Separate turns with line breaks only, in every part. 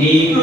నీకు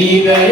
Even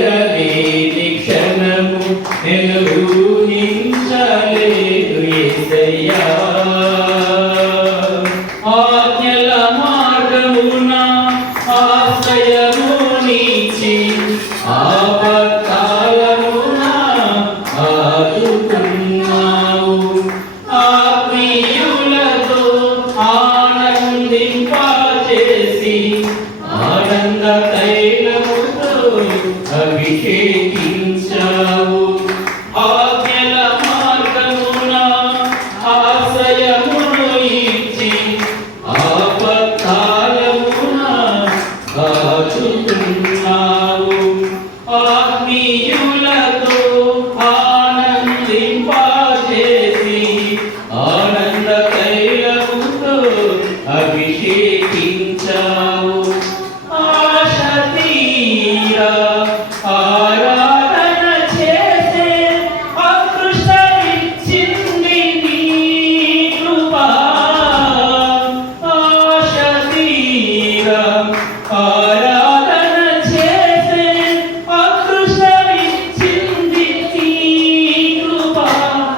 చూస్తున్నావు ఆత్మీయులతో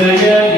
Jaya